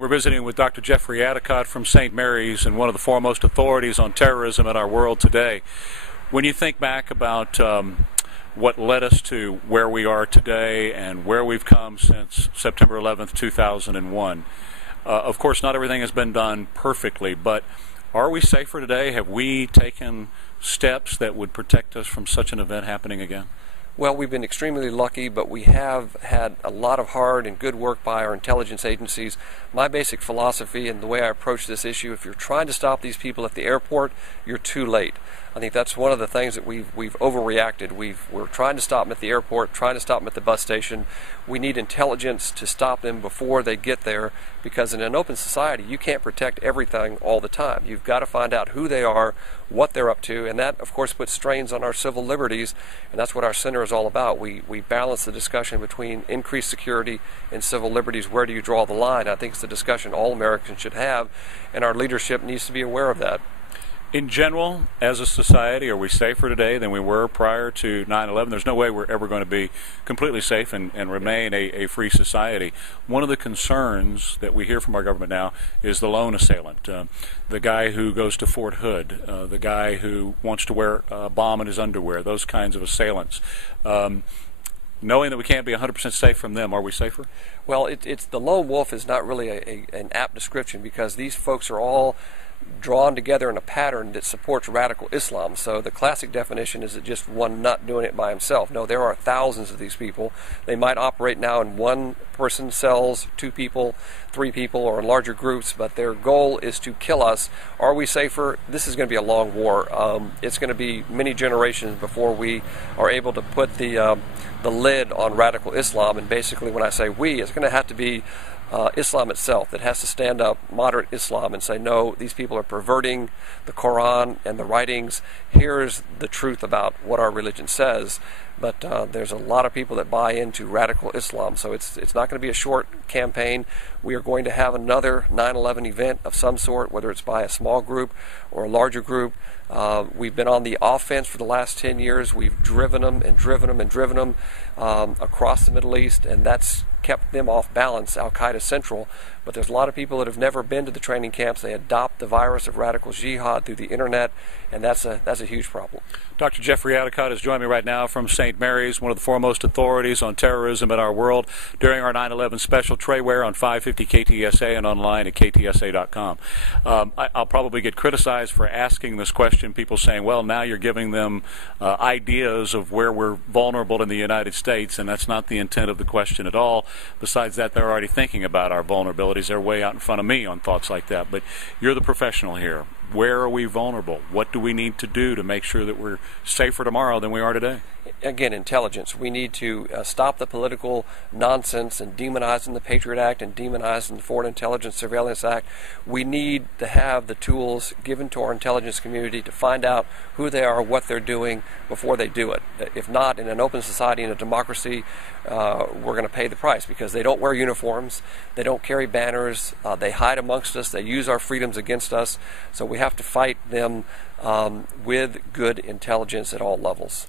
We're visiting with Dr. Jeffrey Addicott from St. Mary's and one of the foremost authorities on terrorism in our world today. When you think back about what led us to where we are today and where we've come since September 11th, 2001, of course not everything has been done perfectly, but are we safer today? Have we taken steps that would protect us from such an event happening again? Well, we've been extremely lucky, but we have had a lot of hard and good work by our intelligence agencies. My basic philosophy and the way I approach this issue, if you're trying to stop these people at the airport, you're too late. I think that's one of the things that we've overreacted. We're trying to stop them at the airport, trying to stop them at the bus station. We need intelligence to stop them before they get there, because in an open society, you can't protect everything all the time. You've got to find out who they are, what they're up to, and that, of course, puts strains on our civil liberties, and that's what our center is all about. We balance the discussion between increased security and civil liberties. Where do you draw the line? I think it's the discussion all Americans should have, and our leadership needs to be aware of that. In general, as a society, are we safer today than we were prior to 9/11? There's no way we're ever going to be completely safe and remain a free society. One of the concerns that we hear from our government now is the lone assailant, the guy who goes to Fort Hood, the guy who wants to wear a bomb in his underwear, those kinds of assailants. Knowing that we can't be 100% safe from them, are we safer? Well, it's the lone wolf is not really an apt description, because these folks are all drawn together in a pattern that supports radical Islam. So the classic definition is just one nut doing it by himself. No, there are thousands of these people. They might operate now in one person cells, 2 people, 3 people, or in larger groups, but their goal is to kill us. Are we safer? This is going to be a long war. It's going to be many generations before we are able to put the lid on radical Islam. And basically, when I say we, it's going to have to be Islam itself that has to stand up, moderate Islam, and say, no, these people are perverting the Quran and the writings. Here's the truth about what our religion says. But there's a lot of people that buy into radical Islam, so it's not going to be a short campaign. We are going to have another 9/11 event of some sort, whether it's by a small group or a larger group. We've been on the offense for the last 10 years. We've driven them and driven them and driven them across the Middle East, and that's kept them off balance, Al-Qaeda Central. But there's a lot of people that have never been to the training camps. They adopt the virus of radical jihad through the internet, and that's a huge problem. Dr. Jeffrey Addicott is joining me right now from St. Mary's, one of the foremost authorities on terrorism in our world, during our 9/11 special. Treyware on 550 KTSA and online at ktsa.com. I'll probably get criticized for asking this question, people saying, well, now you're giving them ideas of where we're vulnerable in the United States, and that's not the intent of the question at all. Besides that, they're already thinking about our vulnerabilities. They're way out in front of me on thoughts like that. But you're the professional here. Where are we vulnerable? What do we need to do to make sure that we're safer tomorrow than we are today? Again, intelligence. We need to stop the political nonsense and demonizing the Patriot Act and demonizing the Foreign Intelligence Surveillance Act. We need to have the tools given to our intelligence community to find out who they are, what they're doing before they do it. If not, in an open society, in a democracy, we're going to pay the price, because they don't wear uniforms, they don't carry banners, they hide amongst us, they use our freedoms against us. So we have to fight them with good intelligence at all levels.